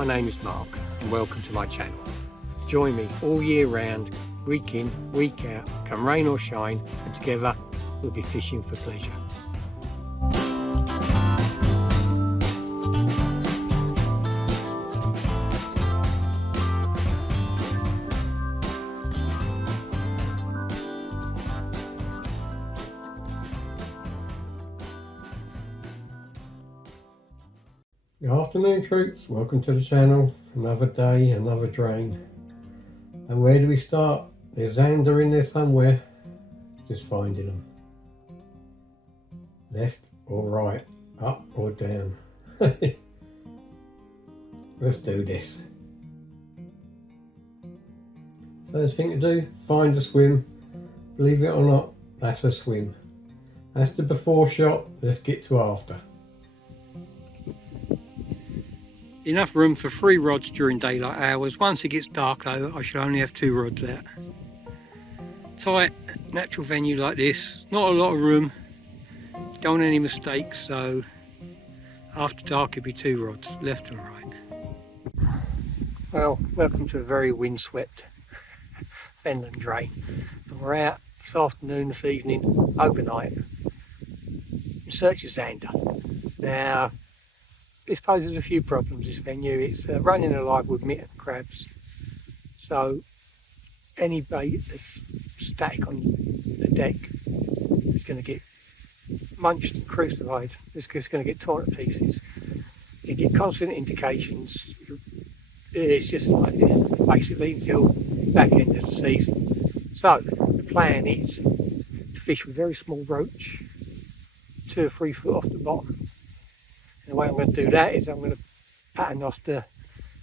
my name is Mark and welcome to my channel. Join me all year round, week in, week out, come rain or shine, and together we'll be fishing for pleasure. Good afternoon troops, welcome to the channel. Another day, another drain. And where do we start? There's Zander in there somewhere. Just finding them. Left or right, up or down. Let's do this. First thing to do, find a swim. Believe it or not, that's a swim. That's the before shot, let's get to after. Enough room for 3 rods during daylight hours. Once it gets dark though, I should only have 2 rods out. Tight, natural venue like this, not a lot of room, don't want any mistakes, so after dark it'll be 2 rods, left and right. Well, welcome to a very windswept Fenland drain. And we're out this afternoon, this evening, overnight, in search of Zander. Now, this poses a few problems, this venue. It's running alive with mitten crabs, so any bait that's static on the deck is going to get munched and crucified. It's just going to get torn to pieces. You get constant indications. It's just like this, basically, until back end of the season. So the plan is to fish with very small roach, 2 or 3 foot off the bottom. The way I'm going to do that is I'm going to paternoster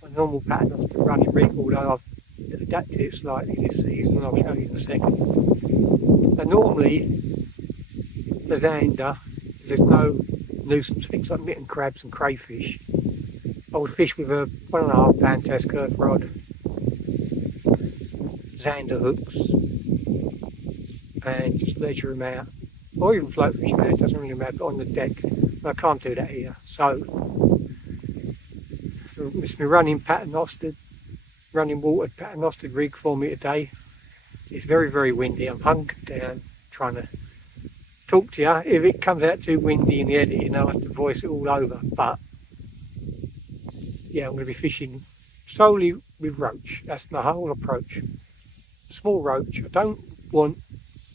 my normal paternoster running rig, although I've adapted it slightly this season, and I'll show you in a second. Now normally, the Zander, there's no nuisance things like mitten crabs and crayfish. I would fish with a 1.5 pound test curve rod, Zander hooks, and just ledger them out, or even float fish them out, it doesn't really matter, but on the deck. I can't do that here, so it's my running watered paternostered rig for me today. It's very, very windy. I'm hunkered down trying to talk to you. If it comes out too windy in the editing, I'll have to voice it all over, but yeah, I'm going to be fishing solely with roach. That's my whole approach. Small roach. I don't want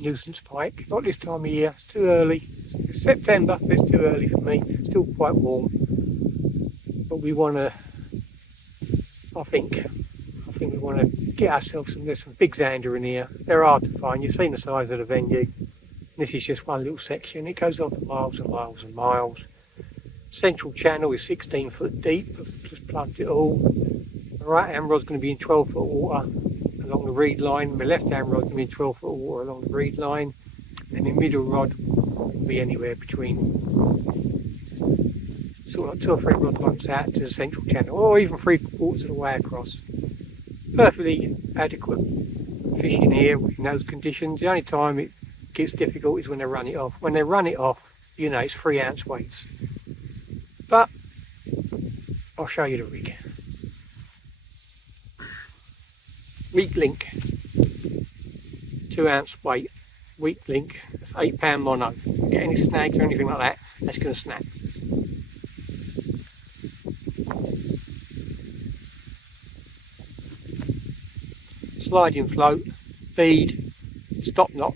nuisance pike, not this time of year, it's too early. It's September, but it's too early for me, it's still quite warm. But we want to, I think we want to get ourselves there's some big Zander in here. They're hard to find, you've seen the size of the venue. This is just one little section, it goes on for miles and miles and miles. Central channel is 16 foot deep, I've just plugged it all. My right hand rod's going to be in 12 foot water along the reed line, my left hand rod will be in 12 foot water along the reed line, and the middle rod will be anywhere between sort of like 2 or 3 rod lengths out to the central channel, or even 3/4 of the way across. Perfectly adequate fishing here in those conditions. The only time it gets difficult is when they run it off. When they run it off, you know, it's 3 ounce weights. But I'll show you the rig. Weak link, 2 ounce weight, weak link, that's 8 pound mono. Get any snags or anything like that, that's going to snap. Sliding float, bead, stop knot,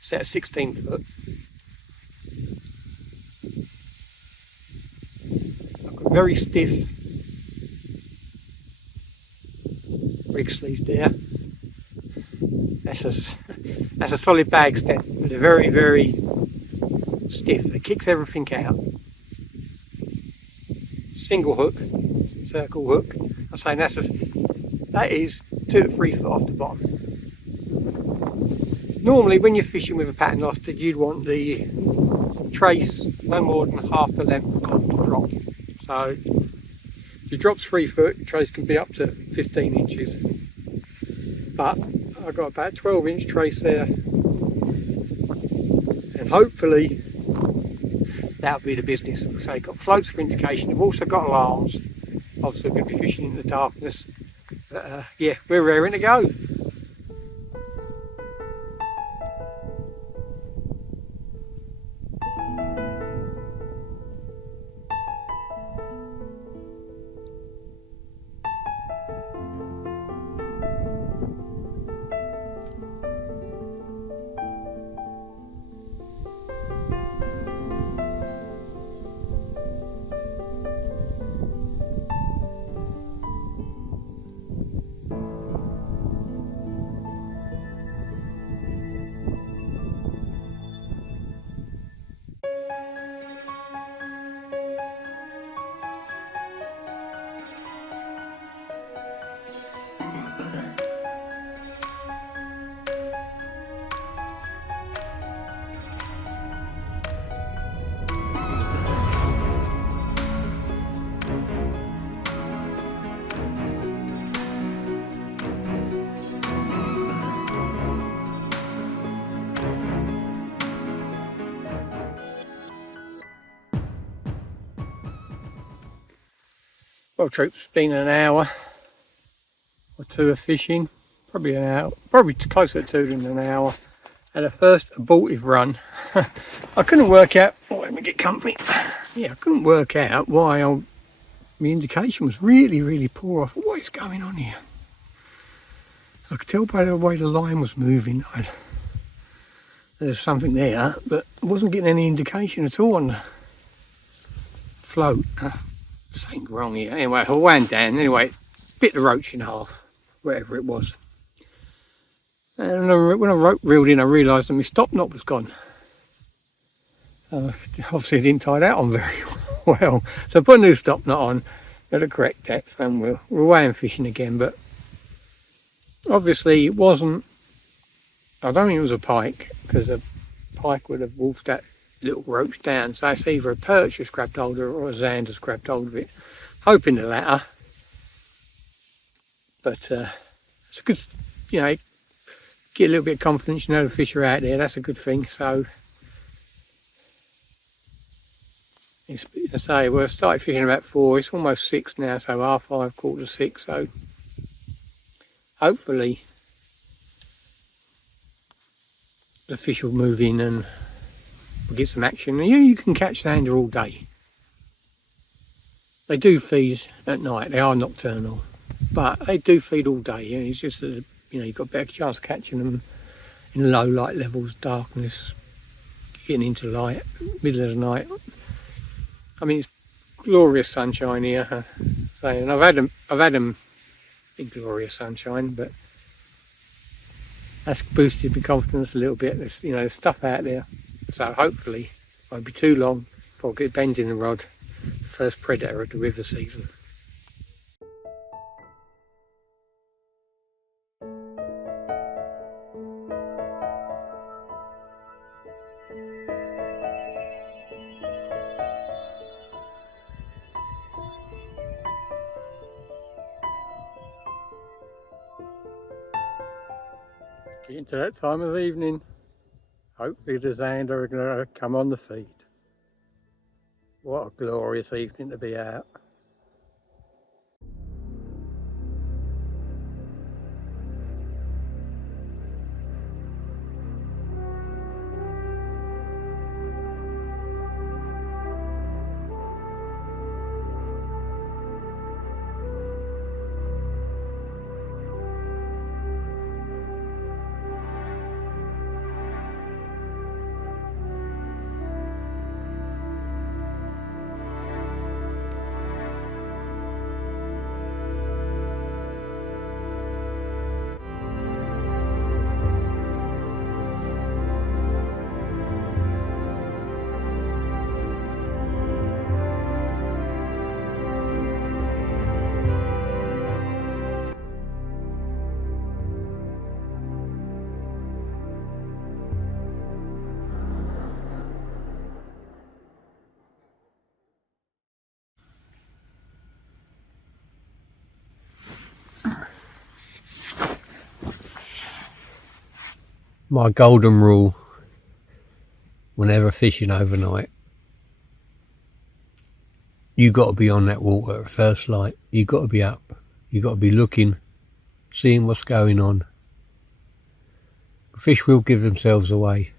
set at 16 foot. I've got very stiff rig sleeve there. That's a solid bag stem, but they're very, very stiff. It kicks everything out. Single hook, circle hook. I'm saying that is 2 to 3 foot off the bottom. Normally, when you're fishing with a paternoster, you'd want the trace no more than half the length of the drop. So if your drop's 3 foot, your trace can be up to 15 inches. But I've got about 12-inch trace there, and hopefully that'll be the business. So you've got floats for indication, you've also got alarms, obviously going to be fishing in the darkness. But yeah, we're raring to go. Well, troops, it's been an hour or two of fishing, probably an hour, probably closer to 2 than an hour. And the first abortive run. I couldn't work out, oh, let me get comfy. Yeah, I couldn't work out why my indication was really poor. I thought, what is going on here? I could tell by the way the line was moving, there's something there, but I wasn't getting any indication at all on the float. Something wrong here. Anyway, I wound down. Anyway, bit the roach in half, whatever it was. And when I reeled in, I realised that my stop knot was gone. Obviously, I didn't tie that on very well. So I put a new stop knot on at the correct depth, and we're away and fishing again. But obviously, it wasn't. I don't think it was a pike, because a pike would have wolfed that little roach down. So it's either a perch has grabbed hold of it or a Zander's grabbed hold of it. Hoping the latter. But it's a good, you know, get a little bit of confidence, you know, the fish are out there. That's a good thing. So it's, I say, we started fishing about 4. It's almost 6 now, so 5:30, 5:45. So hopefully the fish will move in and we'll get some action. And you can catch Zander all day. They do feed at night. They are nocturnal, but they do feed all day. You know, it's just that, you know, you've got a better chance of catching them in low light levels, darkness, getting into light, middle of the night. I mean, it's glorious sunshine here. And I've had them in glorious sunshine, but that's boosted my confidence a little bit. There's, you know, stuff out there, so hopefully it won't be too long before I get bends in the rod. First predator of the river season. Getting to that time of evening. Hopefully the Zander are going to come on the feed. What a glorious evening to be out. My golden rule whenever fishing overnight: You got to be on that water at first light. You got to be up. You got to be looking, seeing what's going on. Fish will give themselves away.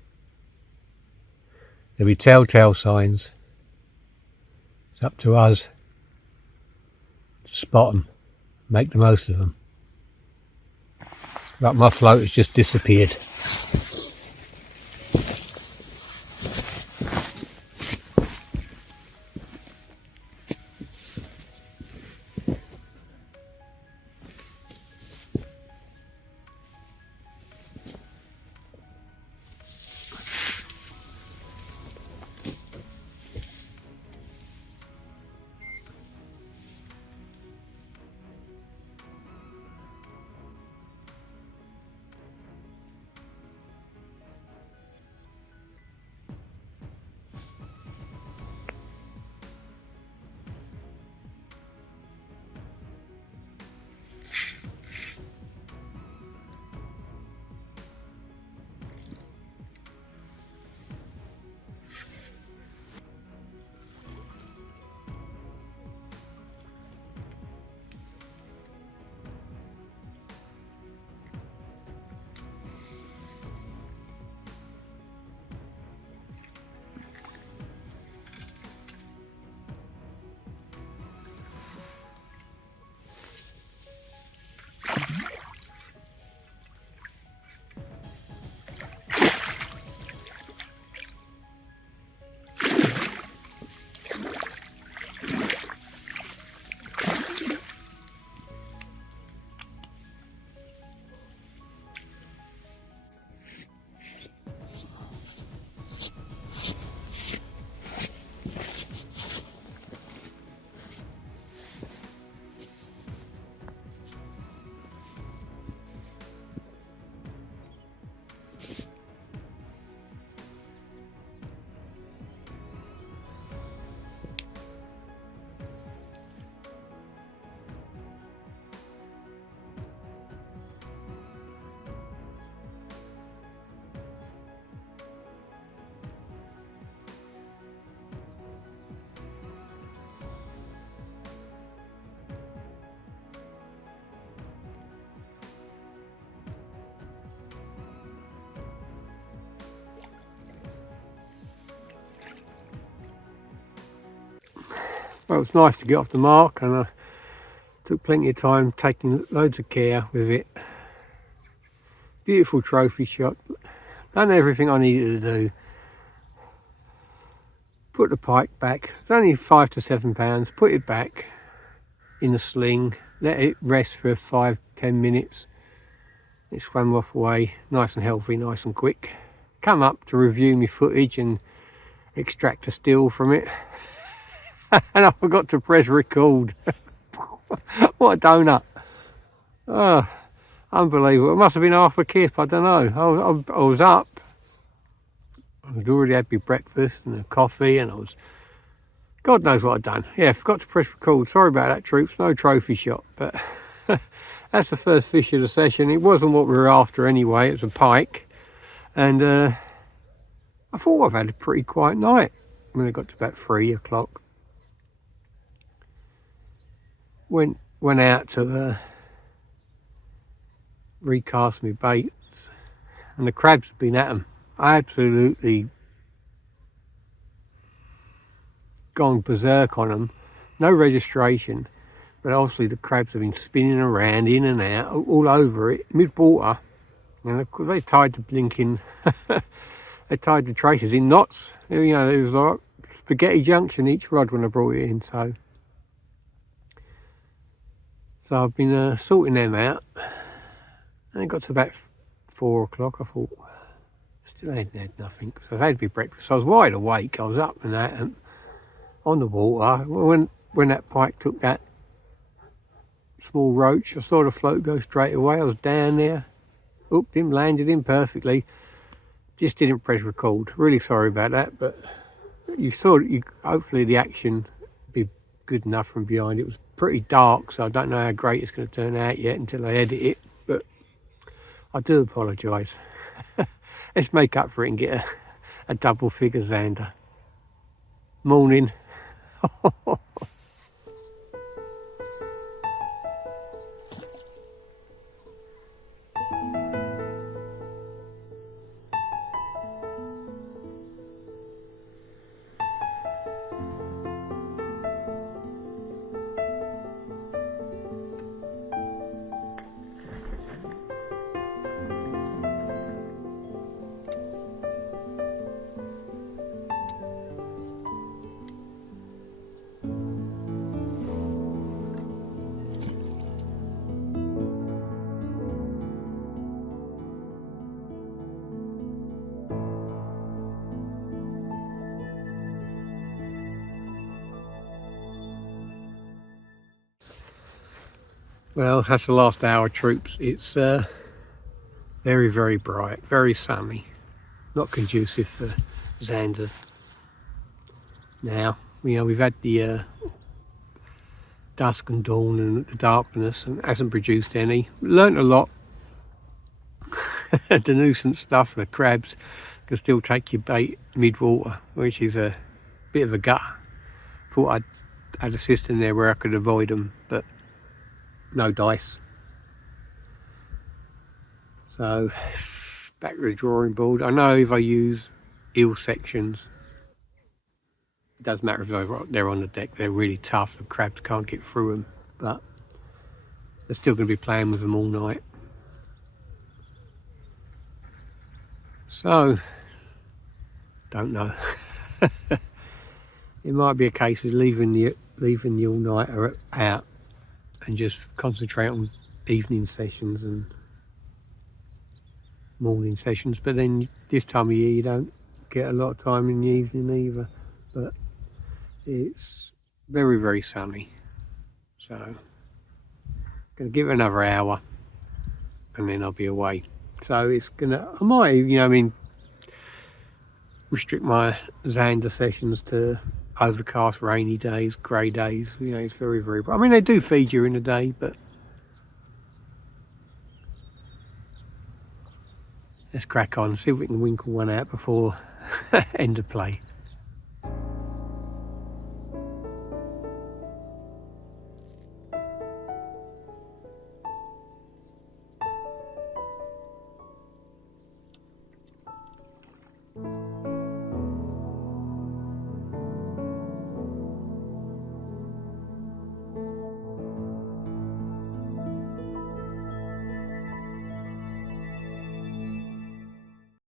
There'll be telltale signs. It's up to us to spot them, make the most of them. Like my float has just disappeared. Well, it was nice to get off the mark, and I took plenty of time, taking loads of care with it. Beautiful trophy shot. Done everything I needed to do. Put the pike back. It's only 5 to 7 pounds. Put it back in the sling. Let it rest for 5-10 minutes. It swam off away, nice and healthy, nice and quick. Come up to review my footage and extract a still from it. And I forgot to press record. What a donut. Oh, unbelievable. It must have been half a kip, I don't know. I was up. I'd already had my breakfast and a coffee, and I was, God knows what I'd done. Yeah, forgot to press record. Sorry about that, troops. No trophy shot, but that's the first fish of the session. It wasn't what we were after anyway. It was a pike. And I thought I've had a pretty quiet night when I got to about 3 o'clock. Went out to recast my baits, and the crabs have been at them. Absolutely gone berserk on them. No registration, but obviously the crabs have been spinning around in and out all over it mid-water, and they tied the blinking they tied the traces in knots. You know, it was like spaghetti junction each rod when I brought it in. So I've been sorting them out, and it got to about 4 o'clock. I thought, still hadn't had nothing, so I had my breakfast. So I was wide awake. I was up and that, and on the water. When that pike took that small roach, I saw the float go straight away. I was down there, hooked him, landed him perfectly. Just didn't press record. Really sorry about that, but you saw it. Hopefully the action be good enough from behind. It was pretty dark, so I don't know how great it's going to turn out yet until I edit it, but I do apologise. Let's make up for it and get a double figure Zander. Morning. Well, that's the last hour, troops. It's very, very bright, very sunny. Not conducive for Zander. Now, you know, we've had the dusk and dawn and the darkness, and hasn't produced any. Learnt a lot. The nuisance stuff, the crabs can still take your bait mid-water, which is a bit of a gut. Thought I'd had a system there where I could avoid them, but no dice. So back to the drawing board. I know if I use eel sections, it doesn't matter if they're on the deck, they're really tough, the crabs can't get through them, but they're still going to be playing with them all night. So, don't know. It might be a case of leaving the all-nighter out and just concentrate on evening sessions and morning sessions, but then this time of year you don't get a lot of time in the evening either. But it's very, very sunny, so I'm gonna give it another hour and then I'll be away. So it's gonna, I might, you know, I mean, restrict my Zander sessions to overcast, rainy days, grey days. You know, it's very, very bright. I mean, they do feed during the day, but let's crack on, see if we can winkle one out before end of play.